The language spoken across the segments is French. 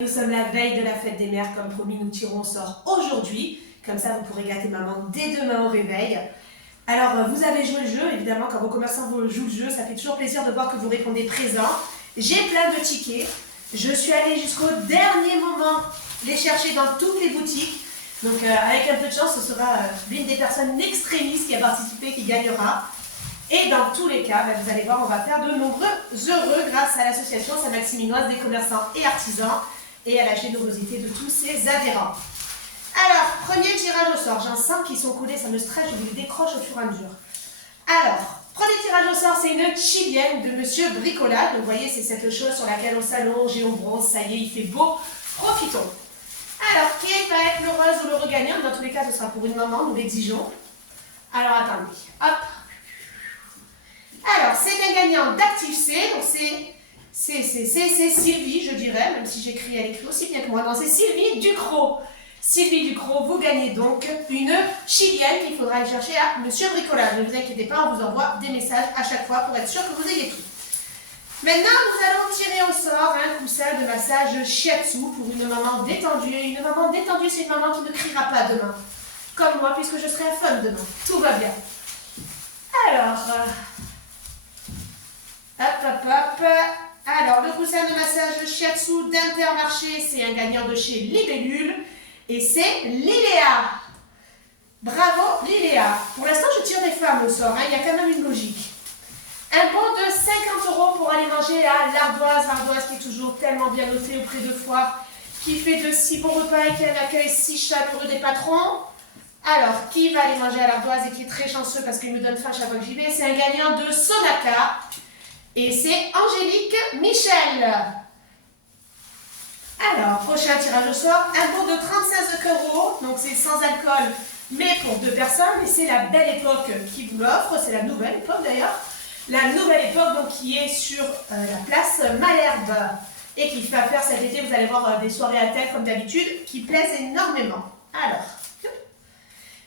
Nous sommes la veille de la fête des mères, comme promis, nous tirons au sort aujourd'hui. Comme ça, vous pourrez gâter maman dès demain au réveil. Alors, vous avez joué le jeu, évidemment, quand vos commerçants jouent le jeu, ça fait toujours plaisir de voir que vous répondez présent. J'ai plein de tickets. Je suis allée jusqu'au dernier moment les chercher dans toutes les boutiques. Donc, avec un peu de chance, ce sera l'une des personnes extrémistes qui a participé qui gagnera. Et dans tous les cas, vous allez voir, on va faire de nombreux heureux grâce à l'association Saint-Maximinoise des commerçants et artisans et à la générosité de tous ses adhérents. Alors, premier tirage au sort. J'en sens qu'ils sont collés, ça me stresse, je vous les décroche au fur et à mesure. Alors, premier tirage au sort, c'est une chilienne de Monsieur Bricolade. Donc, vous voyez, c'est cette chose sur laquelle on s'allonge et on bronze. Ça y est, il fait beau. Profitons. Alors, qui va être l'heureuse ou l'heureux gagnant? Dans tous les cas, ce sera pour une maman, nous l'exigeons. Alors, attendez. Hop. Alors, c'est un gagnant d'Active-C. Donc, c'est Sylvie, je dirais, même si j'écris, elle écrit aussi bien que moi. Non, c'est Sylvie Ducrot. Sylvie Ducrot, vous gagnez donc une chilienne qu'il faudra aller chercher à Monsieur Bricolage. Ne vous inquiétez pas, on vous envoie des messages à chaque fois pour être sûr que vous ayez tout. Maintenant, nous allons tirer au sort un coussin de massage shiatsu pour une maman détendue. Une maman détendue, c'est une maman qui ne criera pas demain. Comme moi, puisque je serai à fun demain. Tout va bien. Alors, Alors, le coussin de massage shiatsu d'Intermarché, c'est un gagnant de chez Libellule. Et c'est Liléa. Bravo Liléa. Pour l'instant, je tire des femmes au sort, hein. Il y a quand même une logique. Un bon de 50 € pour aller manger à l'Ardoise. L'Ardoise qui est toujours tellement bien notée auprès de Foire, qui fait de si bons repas et qui a un accueil si chaleureux des patrons. Alors, qui va aller manger à l'Ardoise et qui est très chanceux parce qu'il me donne faim chaque fois que j'y vais? C'est un gagnant de Sonaca. Et c'est Angélique Michel. Alors, prochain tirage au sort, un bon de 35 €, donc c'est sans alcool, mais pour 2 personnes, et c'est la Belle Époque qui vous l'offre, c'est la Nouvelle Époque d'ailleurs. La Nouvelle Époque, donc, qui est sur la place Malherbe, et qui va faire cet été, vous allez voir des soirées à tête comme d'habitude, qui plaisent énormément. Alors,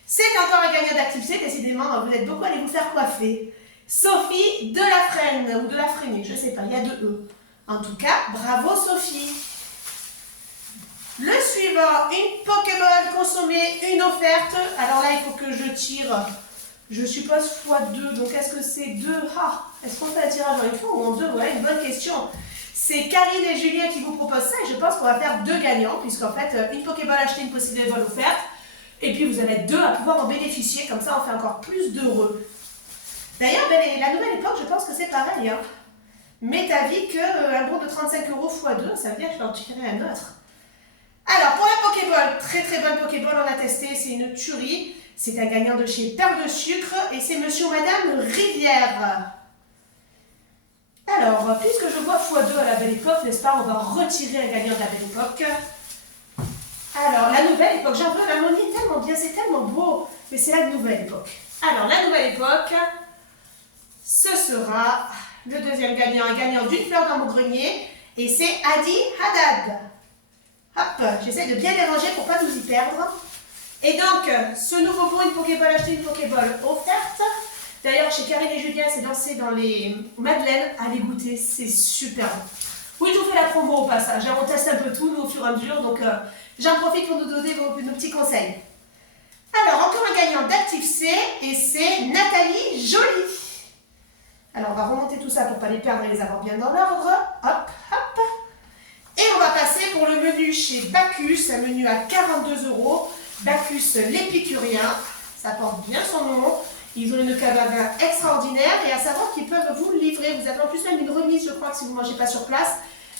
c'est encore un gagnant d'Active-C, décidément, vous êtes beaucoup allés vous faire coiffer. Sophie Delafrène, ou Delafréné, je ne sais pas, il y a 2 E. En tout cas, bravo Sophie. Le suivant, une Pokéball consommée, une offerte. Alors là, il faut que je tire, je suppose, x2. Donc, est-ce que c'est 2? Est-ce qu'on fait un tirage en une fois ou en 2? Ouais, une bonne question. C'est Karine et Julien qui vous proposent ça. Et je pense qu'on va faire 2 gagnants, puisqu'en fait, une Pokéball achetée, une Pokéball offerte. Et puis, vous allez être 2 à pouvoir en bénéficier. Comme ça, on fait encore plus d'heureux. D'ailleurs, la Nouvelle Époque, je pense que c'est pareil. Hein. Mais t'as vu qu'un bon de 35 € x2, ça veut dire que je vais en tirer un autre. Alors, pour la Pokéball, très très bonne Pokéball, on a testé, c'est une tuerie. C'est un gagnant de chez Perle de Sucre et c'est Monsieur ou Madame Rivière. Alors, puisque je vois x2 à la Belle Époque, n'est-ce pas, on va retirer un gagnant de la Belle Époque. Alors, la Nouvelle Époque, j'en veux l'harmonie tellement bien, c'est tellement beau, mais c'est la Nouvelle Époque. Alors, la Nouvelle Époque, ce sera le deuxième gagnant, un gagnant d'une fleur dans mon grenier, et c'est Adi Haddad. Hop, j'essaie de bien les ranger pour ne pas nous y perdre. Et donc, ce nouveau bon, une Pokéball achetée, une Pokéball offerte. D'ailleurs, chez Karine et Julien, c'est lancé dans les Madeleines. Allez goûter, c'est super bon. Oui, je vous fais la promo au passage. On teste un peu tout, nous, au fur et à mesure. Donc, j'en profite pour nous donner nos petits conseils. Alors, encore un gagnant d'Active-C, et c'est Nathalie Joly. Alors, on va remonter tout ça pour ne pas les perdre et les avoir bien dans l'ordre. Hop, hop. Et on va passer pour le menu chez Bacchus, un menu à 42 €. Bacchus l'épicurien, ça porte bien son nom. Ils ont une cave à vin extraordinaire et à savoir qu'ils peuvent vous livrer. Vous avez en plus même une remise, je crois, si vous ne mangez pas sur place.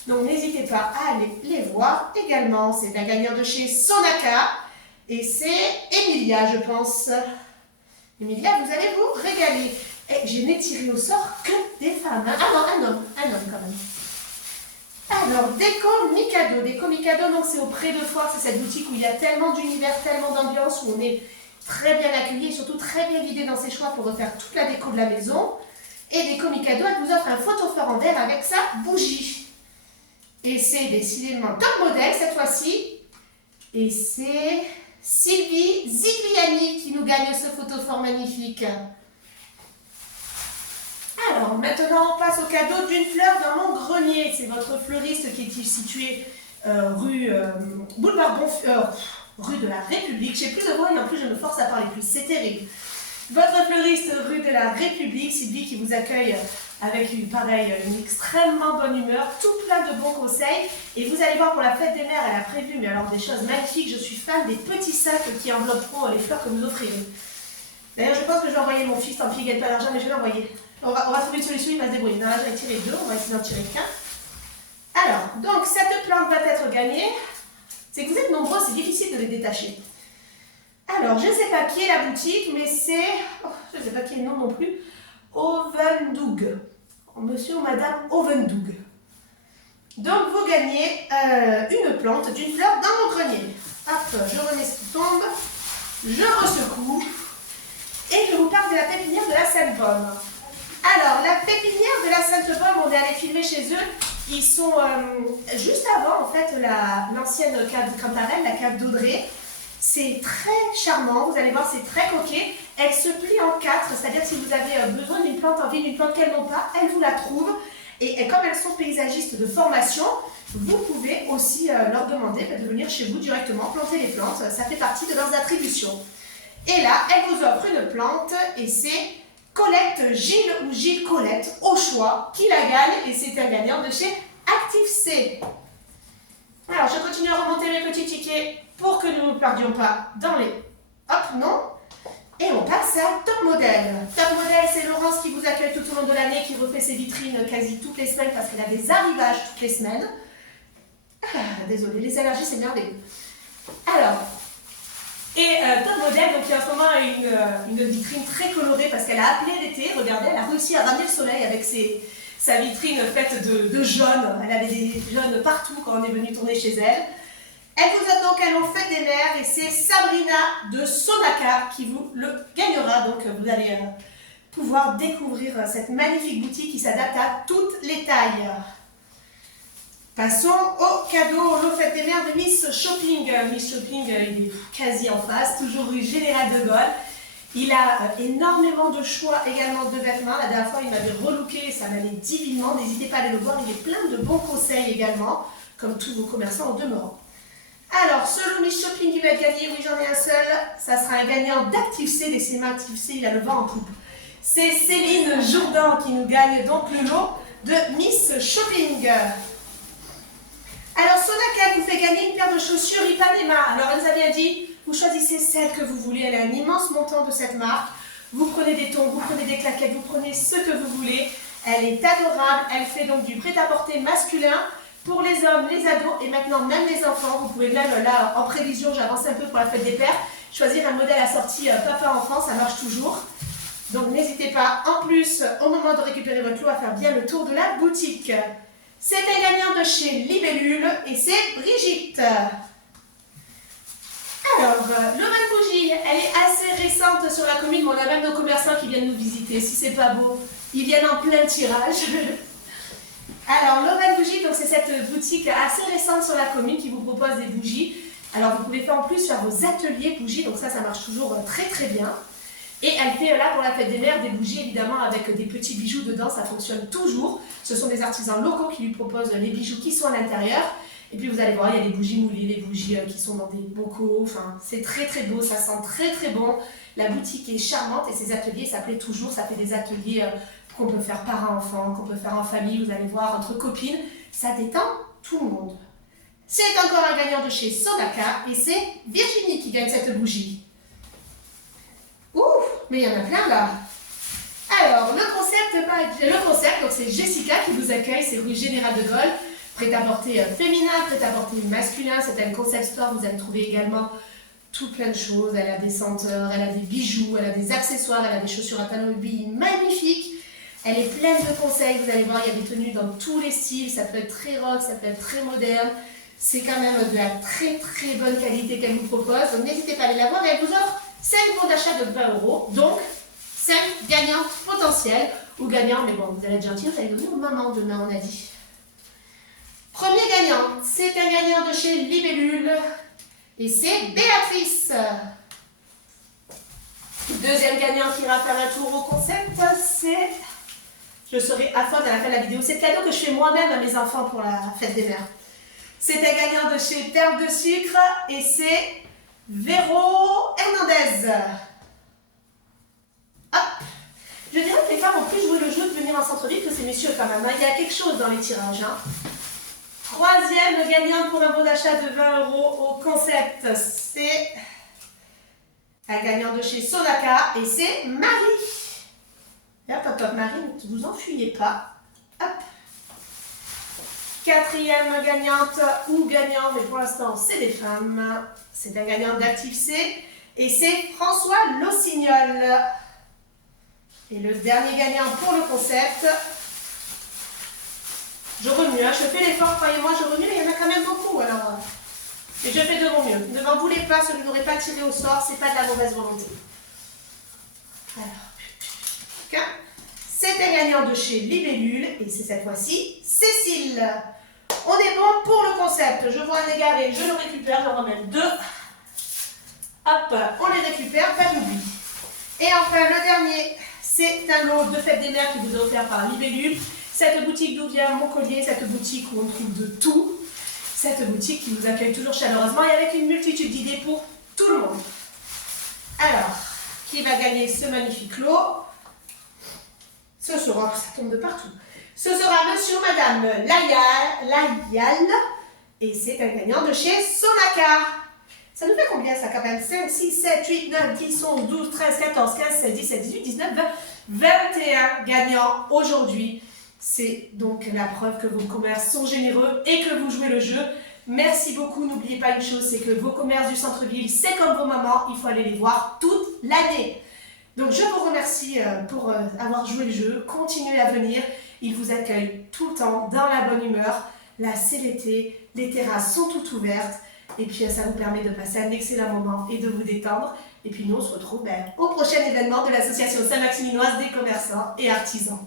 Donc n'hésitez pas à aller les voir également. C'est un gagnant de chez Sonaca et c'est Emilia, je pense. Emilia, vous allez vous régaler. Et je n'ai tiré au sort que des femmes. Hein. Ah non, un homme quand même. Alors, Déco Mikado. Déco Mikado, donc c'est auprès de Foire, c'est cette boutique où il y a tellement d'univers, tellement d'ambiance, où on est très bien accueilli et surtout très bien guidé dans ses choix pour refaire toute la déco de la maison. Et Déco Mikado, elle vous offre un photophore en verre avec sa bougie. Et c'est décidément top modèle cette fois-ci. Et c'est Sylvie Zigliani qui nous gagne ce photophore magnifique. Alors, maintenant, on passe au cadeau d'une fleur dans mon grenier. C'est votre fleuriste qui est situé boulevard rue de la République. J'ai plus de voix et en plus je me force à parler plus, c'est terrible. Votre fleuriste rue de la République, Sylvie qui vous accueille avec une extrêmement bonne humeur, tout plein de bons conseils. Et vous allez voir pour la fête des mères, elle a prévu mais alors des choses magnifiques. Je suis fan des petits sacs qui envelopperont les fleurs que vous offrirez. D'ailleurs, je pense que je vais envoyer mon fils, tant pis, il gagne pas d'argent, mais je vais l'envoyer. On va trouver une solution, il va se débrouiller. Non, là, j'en ai tiré 2, on va essayer d'en tirer qu'un. Alors, donc, cette plante va être gagnée. C'est que vous êtes nombreux, c'est difficile de les détacher. Alors, je ne sais pas qui est la boutique, mais c'est... Oh, je ne sais pas qui est le nom non plus. Ovendoug. Monsieur ou Madame Ovendoug. Donc, vous gagnez une plante d'une fleur dans mon grenier. Hop, je remets ce qui tombe. Je ressecoue. Et je vous parle de la pépinière de la Sainte-Pomme. Alors, la pépinière de la Sainte-Pomme, on est allé filmer chez eux. Ils sont juste avant, en fait, l'ancienne cave de Cantarelle, la cave d'Audrey. C'est très charmant, vous allez voir, c'est très coquet. Elle se plie en 4, c'est-à-dire que si vous avez besoin d'une plante en ville, d'une plante qu'elles n'ont pas, elles vous la trouvent. Et comme elles sont paysagistes de formation, vous pouvez aussi leur demander de venir chez vous directement planter les plantes. Ça fait partie de leurs attributions. Et là, elle vous offre une plante et c'est Colette Gilles ou Gilles Colette, au choix, qui la gagne et c'est un gagnant de chez Active C. Alors, je continue à remonter mes petits tickets pour que nous ne perdions pas dans les... Hop, non. Et on passe à Top Model. Top Model, c'est Laurence qui vous accueille tout au long de l'année, qui refait ses vitrines quasi toutes les semaines parce qu'elle a des arrivages toutes les semaines. Désolée, les allergies, c'est merveilleux. Alors... Et Top Model, donc qui en ce moment a une vitrine très colorée parce qu'elle a appelé l'été, regardez, elle a réussi à ramener le soleil avec sa vitrine faite de jaune. Elle avait des jaunes partout quand on est venu tourner chez elle. Elle vous a donc à l'eau fête des mères et c'est Sabrina de Sonaka qui vous le gagnera. Donc vous allez pouvoir découvrir cette magnifique boutique qui s'adapte à toutes les tailles. Passons au cadeau, l'eau fête des mères de Miss Shopping. Miss Shopping, il est quasi en face, toujours rue Général de Gaulle. Il a énormément de choix également de vêtements. La dernière fois, il m'avait relooké, ça m'allait divinement. N'hésitez pas à aller le voir, il est plein de bons conseils également, comme tous vos commerçants au demeurant. Alors, selon Miss Shopping, il va gagner, oui j'en ai un seul, ça sera un gagnant d'Active C, laissez-moi Active C, il a le vent en poupe. C'est Céline Jourdan qui nous gagne donc le lot de Miss Shopping. Alors, Sonaka vous fait gagner une paire de chaussures Ipanema. Alors, elle nous a bien dit, vous choisissez celle que vous voulez. Elle a un immense montant de cette marque. Vous prenez des tons, vous prenez des claquettes, vous prenez ce que vous voulez. Elle est adorable. Elle fait donc du prêt-à-porter masculin pour les hommes, les ados et maintenant même les enfants. Vous pouvez même, là, en prévision, j'avance un peu pour la fête des pères, choisir un modèle assorti papa-enfant, ça marche toujours. Donc, n'hésitez pas, en plus, au moment de récupérer votre lot, à faire bien le tour de la boutique. C'est un gagnant de chez Libellule et c'est Brigitte. Alors, le vin de bougie, elle est assez récente sur la commune, mais on a même nos commerçants qui viennent nous visiter. Si c'est pas beau, ils viennent en plein tirage. Alors, le vin de bougie, donc c'est cette boutique assez récente sur la commune qui vous propose des bougies. Alors, vous pouvez faire en plus faire vos ateliers bougies, donc ça marche toujours très très bien. Et elle fait là pour la fête des mères des bougies évidemment avec des petits bijoux dedans, ça fonctionne toujours. Ce sont des artisans locaux qui lui proposent les bijoux qui sont à l'intérieur. Et puis vous allez voir, il y a des bougies moulées, des bougies qui sont dans des bocaux. Enfin, c'est très très beau, ça sent très très bon. La boutique est charmante et ses ateliers, ça plaît toujours. Ça fait des ateliers qu'on peut faire parents-enfants, qu'on peut faire en famille, vous allez voir, entre copines. Ça détend tout le monde. C'est encore un gagnant de chez Sonaka et c'est Virginie qui gagne cette bougie. Ouh, mais il y en a plein là. Alors, le concept, donc c'est Jessica qui vous accueille, c'est rue Général de Gaulle, prêt-à-porter féminin, prêt-à-porter masculin, c'est un concept store, vous allez trouver également tout plein de choses, elle a des senteurs, elle a des bijoux, elle a des accessoires, elle a des chaussures à talons aiguilles magnifiques, elle est pleine de conseils, vous allez voir, il y a des tenues dans tous les styles, ça peut être très rock, ça peut être très moderne, c'est quand même de la très très bonne qualité qu'elle vous propose, donc n'hésitez pas à aller la voir et elle vous offre 5 bons d'achat de 20 €, donc 5 gagnants potentiels, ou gagnants, mais bon, vous allez être gentil, vous allez donner aux mamans demain, on a dit. Premier gagnant, c'est un gagnant de chez Libellule, et c'est Béatrice. Deuxième gagnant qui ira faire un tour au concept, c'est... Je serai à fond à la fin de la vidéo, c'est le cadeau que je fais moi-même à mes enfants pour la fête des mères. C'est un gagnant de chez Perle de Sucre et c'est Véro Hernandez. Hop. Je dirais que les femmes ont plus joué le jeu de venir en centre-ville que ces messieurs quand même. Il y a quelque chose dans les tirages. Troisième gagnante pour un bon d'achat de 20 € au concept, c'est un gagnant de chez Sonaka et c'est Marie. Et hop, hop, hop, Marie, ne vous enfuyez pas. Hop. Quatrième gagnante ou gagnant, mais pour l'instant c'est des femmes. C'est un gagnant d'Active C et c'est François Lossignol. Et le dernier gagnant pour le concept, je remue, je fais l'effort, croyez-moi, je remue, mais il y en a quand même beaucoup, alors. Et je fais de mon mieux. Ne m'en voulez pas, ceux que je n'aurais pas tiré au sort, c'est pas de la mauvaise volonté. Alors, c'est un gagnant de chez Libellule, et c'est cette fois-ci Cécile. On est bon pour le concept. Je vois un égaré, je le récupère, j'en remets deux. Hop, on les récupère, pas d'oubli. Et enfin, le dernier, c'est un lot de fête des mères qui vous est offert par Libellule. Cette boutique d'où vient mon collier, cette boutique où on trouve de tout. Cette boutique qui vous accueille toujours chaleureusement et avec une multitude d'idées pour tout le monde. Alors, qui va gagner ce magnifique lot? Ce sera, ça tombe de partout. Ce sera monsieur ou madame Layal et c'est un gagnant de chez Sonaka. Ça nous fait combien ça quand même? 5, 6, 7, 8, 9, 10, 11, 12, 13, 14, 15, 16, 17, 18, 19, 20, 21 gagnants aujourd'hui. C'est donc la preuve que vos commerces sont généreux et que vous jouez le jeu. Merci beaucoup. N'oubliez pas une chose, c'est que vos commerces du centre-ville, c'est comme vos mamans, il faut aller les voir toute l'année. Donc je vous remercie pour avoir joué le jeu. Continuez à venir. Ils vous accueillent tout le temps dans la bonne humeur. Là, c'est l'été. Les terrasses sont toutes ouvertes. Et puis ça vous permet de passer un excellent moment et de vous détendre. Et puis nous, on se retrouve au prochain événement de l'association Saint-Maximinoise des commerçants et artisans.